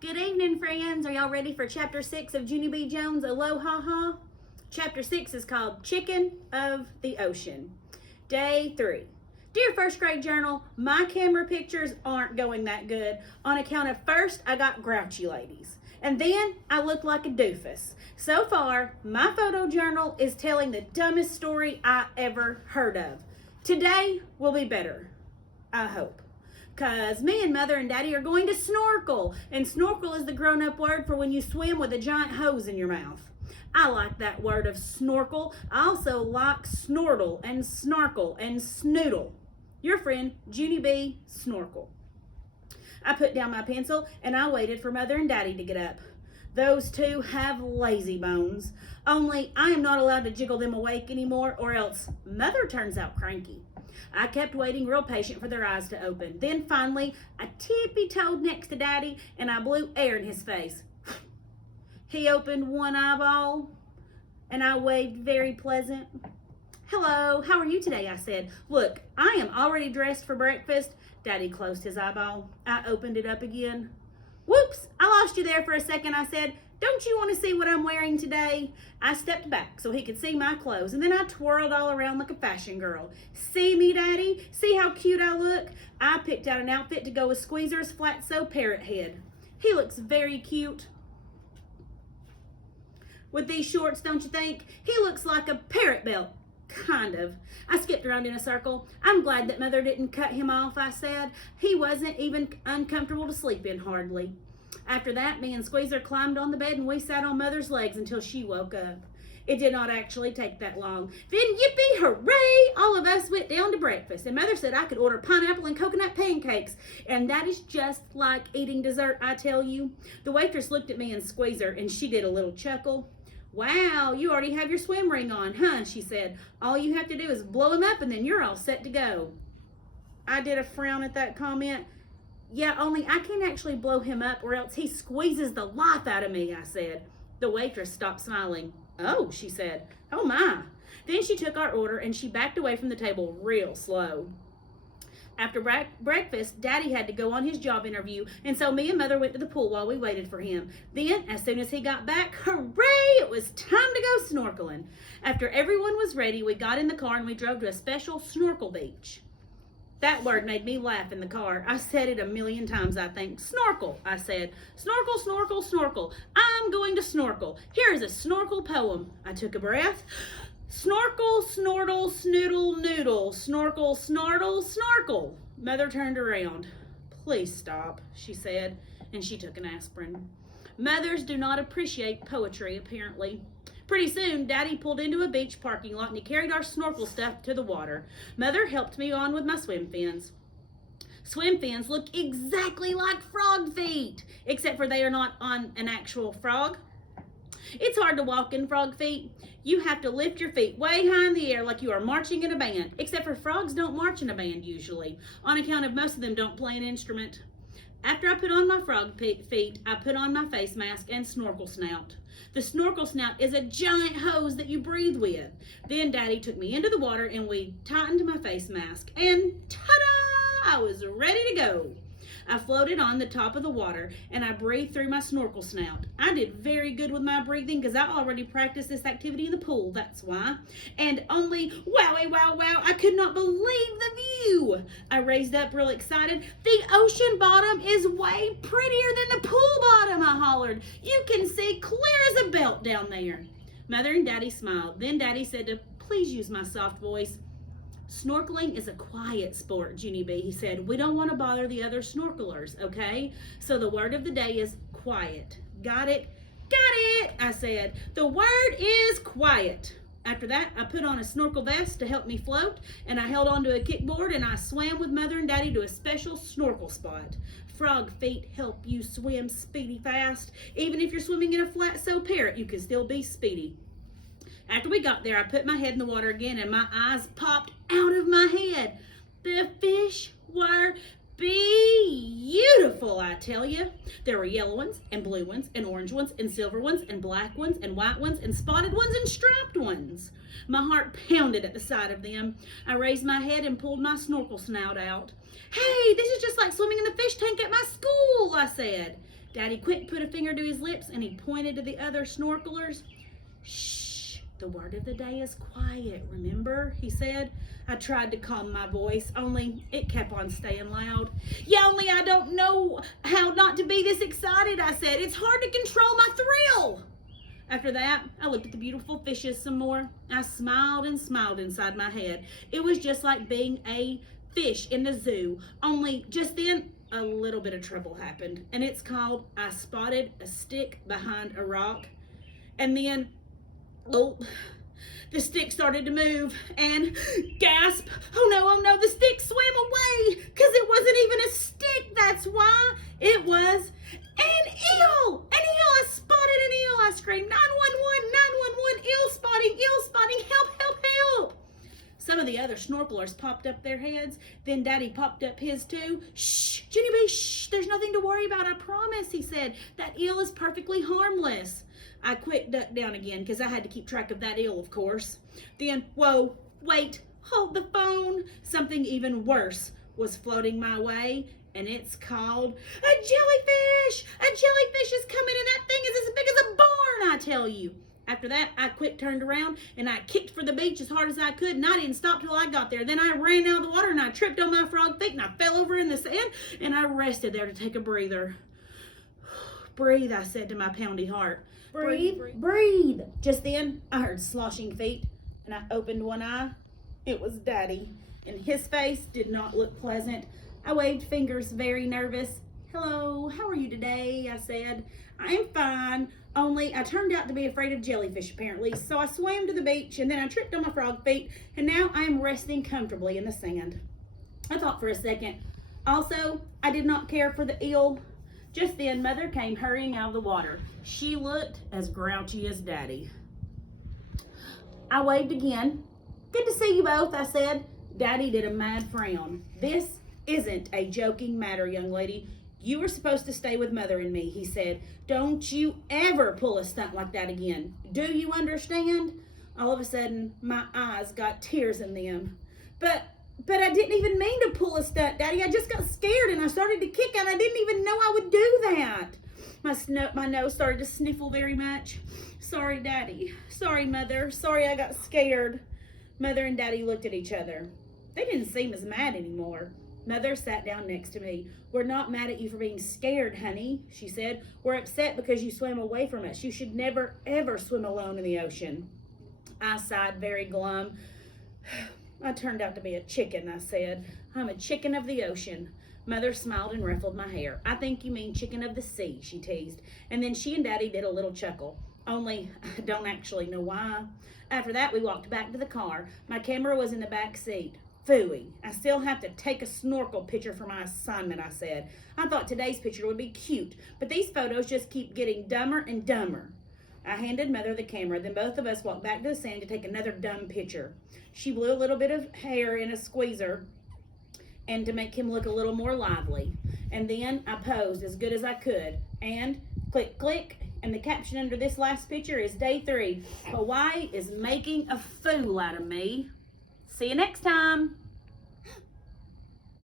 Good evening, friends. Are y'all ready for Chapter 6 of Junie B. Jones' Alohaha? Chapter 6 is called Chicken of the Ocean. Day 3. Dear first grade journal, my camera pictures aren't going that good on account of first I got grouchy ladies, and then I look like a doofus. So far, my photo journal is telling the dumbest story I ever heard of. Today will be better, I hope. Because me and Mother and Daddy are going to snorkel. And snorkel is the grown-up word for when you swim with a giant hose in your mouth. I like that word of snorkel. I also like snortle and snarkle and snoodle. Your friend, Junie B, Snorkel. I put down my pencil and I waited for Mother and Daddy to get up. Those two have lazy bones. Only I am not allowed to jiggle them awake anymore or else Mother turns out cranky. I kept waiting real patient for their eyes to open. Then finally, I tippy-toed next to Daddy and I blew air in his face. He opened one eyeball and I waved very pleasant. Hello, how are you today? I said. Look, I am already dressed for breakfast. Daddy closed his eyeball. I opened it up again. Whoops, I lost you there for a second, I said. Don't you want to see what I'm wearing today? I stepped back so he could see my clothes, and then I twirled all around like a fashion girl. See me, Daddy? See how cute I look? I picked out an outfit to go with Squeezer's flat-sew parrot head. He looks very cute with these shorts, don't you think? He looks like a parrot belt. Kind of. I skipped around in a circle. I'm glad that Mother didn't cut him off, I said. He wasn't even uncomfortable to sleep in, hardly. After that, me and Squeezer climbed on the bed and we sat on Mother's legs until she woke up. It did not actually take that long. Then, yippee, hooray, all of us went down to breakfast. And Mother said I could order pineapple and coconut pancakes. And that is just like eating dessert, I tell you. The waitress looked at me and Squeezer and she did a little chuckle. Wow, you already have your swim ring on, huh? She said. All you have to do is blow him up and then you're all set to go. I did a frown at that comment. Yeah, only I can't actually blow him up or else he squeezes the life out of me, I said. The waitress stopped smiling. Oh, she said. Oh my. Then she took our order and she backed away from the table real slow. After breakfast, Daddy had to go on his job interview, and so me and Mother went to the pool while we waited for him. Then, as soon as he got back, hooray, it was time to go snorkeling. After everyone was ready, we got in the car and we drove to a special snorkel beach. That word made me laugh in the car. I said it a million times, I think. Snorkel, I said. Snorkel, snorkel, snorkel. I'm going to snorkel. Here is a snorkel poem. I took a breath. Snorkel, snortle, snoodle, noodle. Snorkel, snartle, snorkel. Mother turned around. Please stop, she said, and she took an aspirin. Mothers do not appreciate poetry, apparently. Pretty soon, Daddy pulled into a beach parking lot and he carried our snorkel stuff to the water. Mother helped me on with my swim fins. Swim fins look exactly like frog feet, except for they are not on an actual frog. It's hard to walk in frog feet. You have to lift your feet way high in the air like you are marching in a band, except for frogs don't march in a band usually, on account of most of them don't play an instrument. After I put on my frog feet, I put on my face mask and snorkel snout. The snorkel snout is a giant hose that you breathe with. Then Daddy took me into the water and we tightened my face mask. And ta-da! I was ready to go. I floated on the top of the water and I breathed through my snorkel snout. I did very good with my breathing because I already practiced this activity in the pool, that's why. And only, wowie, wow, wow, I could not believe the view. I raised up real excited. The ocean bottom is way prettier than the pool bottom, I hollered. You can see clear as a belt down there. Mother and Daddy smiled. Then Daddy said to please use my soft voice. Snorkeling is a quiet sport, Junie B, he said. We don't want to bother the other snorkelers, okay? So the word of the day is quiet. Got it? Got it, I said. The word is quiet. After that, I put on a snorkel vest to help me float, and I held onto a kickboard, and I swam with Mother and Daddy to a special snorkel spot. Frog feet help you swim speedy fast. Even if you're swimming in a flat-sew parrot, you can still be speedy. After we got there, I put my head in the water again and my eyes popped out of my head. The fish were beautiful, I tell you. There were yellow ones and blue ones and orange ones and silver ones and black ones and white ones and spotted ones and striped ones. My heart pounded at the sight of them. I raised my head and pulled my snorkel snout out. Hey, this is just like swimming in the fish tank at my school, I said. Daddy quick put a finger to his lips and he pointed to the other snorkelers. Shh, the word of the day is quiet, remember? He said. I tried to calm my voice, only it kept on staying loud. Yeah, only I don't know how not to be this excited, I said. It's hard to control my thrill. After that, I looked at the beautiful fishes some more. I smiled and smiled inside my head. It was just like being a fish in the zoo, only just then a little bit of trouble happened, and it's called I spotted a stick behind a rock, and then, oh, the stick started to move, and gasp, oh no, the stick swam away, because it wasn't even a stick, that's why. It was an eel, I spotted an eel, I screamed, 911, eel spotting, help. Some of the other snorkelers popped up their heads. Then Daddy popped up his too. Shh, Junie B, shh, there's nothing to worry about, I promise, he said. That eel is perfectly harmless. I quick ducked down again because I had to keep track of that eel, of course. Then, whoa, wait, hold the phone. Something even worse was floating my way, and it's called a jellyfish. A jellyfish is coming, and that thing is as big as a barn, I tell you. After that, I quick turned around and I kicked for the beach as hard as I could, and I didn't stop till I got there. Then I ran out of the water and I tripped on my frog feet and I fell over in the sand and I rested there to take a breather. Breathe, I said to my poundy heart. Breathe. Just then, I heard sloshing feet and I opened one eye. It was Daddy, and his face did not look pleasant. I waved fingers, very nervous. Hello, how are you today? I said. I'm fine, only I turned out to be afraid of jellyfish apparently, so I swam to the beach and then I tripped on my frog feet and now I am resting comfortably in the sand. I thought for a second. Also, I did not care for the eel. Just then, Mother came hurrying out of the water. She looked as grouchy as Daddy. I waved again. Good to see you both, I said. Daddy did a mad frown. This isn't a joking matter, young lady. You were supposed to stay with Mother and me, he said. Don't you ever pull a stunt like that again. Do you understand? All of a sudden, my eyes got tears in them. But I didn't even mean to pull a stunt, Daddy. I just got scared and I started to kick and I didn't even know I would do that. My nose started to sniffle very much. Sorry, Daddy. Sorry, Mother. Sorry I got scared. Mother and Daddy looked at each other. They didn't seem as mad anymore. Mother sat down next to me. We're not mad at you for being scared, honey, she said. We're upset because you swam away from us. You should never, ever swim alone in the ocean. I sighed, very glum. I turned out to be a chicken, I said. I'm a chicken of the ocean. Mother smiled and ruffled my hair. I think you mean chicken of the sea, she teased. And then she and Daddy did a little chuckle. Only I don't actually know why. After that, we walked back to the car. My camera was in the back seat. Phooey. I still have to take a snorkel picture for my assignment, I said. I thought today's picture would be cute, but these photos just keep getting dumber and dumber. I handed Mother the camera, then both of us walked back to the sand to take another dumb picture. She blew a little bit of hair in a squeezer and to make him look a little more lively. And then I posed as good as I could. And click, click. And the caption under this last picture is Day 3. Hawaii is making a fool out of me. See you next time.